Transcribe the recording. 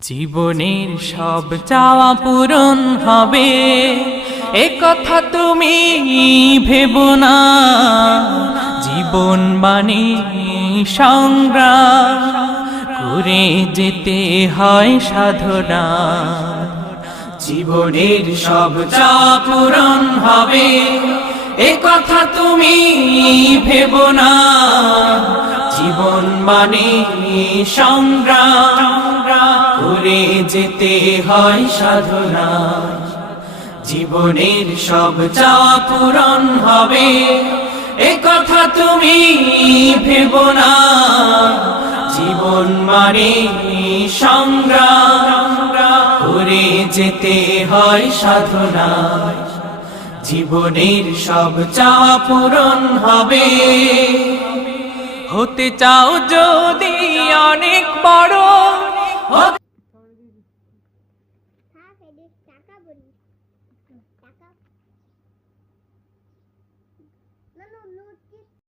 জীবনের সব চাওয়া পূরণ হবে এ কথা তুমি ভেবো না। জীবন মানে সংগ্রাম করে যেতে হয় সাধনা। জীবনের সব চাওয়া পূরণ হবে এ কথা তুমি ভেবো না। জীবন মানে সংগ্রাম করে যেতে হয় সাধনা। জীবনের সব চাওয়া পূরণ হবে এ কথা তুমি ভেবো না। জীবন মানে সংগ্রাম করে যেতে হয় সাধনা। জীবনের সব চাওয়া পূরণ হবে। হতে চাও যদি অনেক বড়,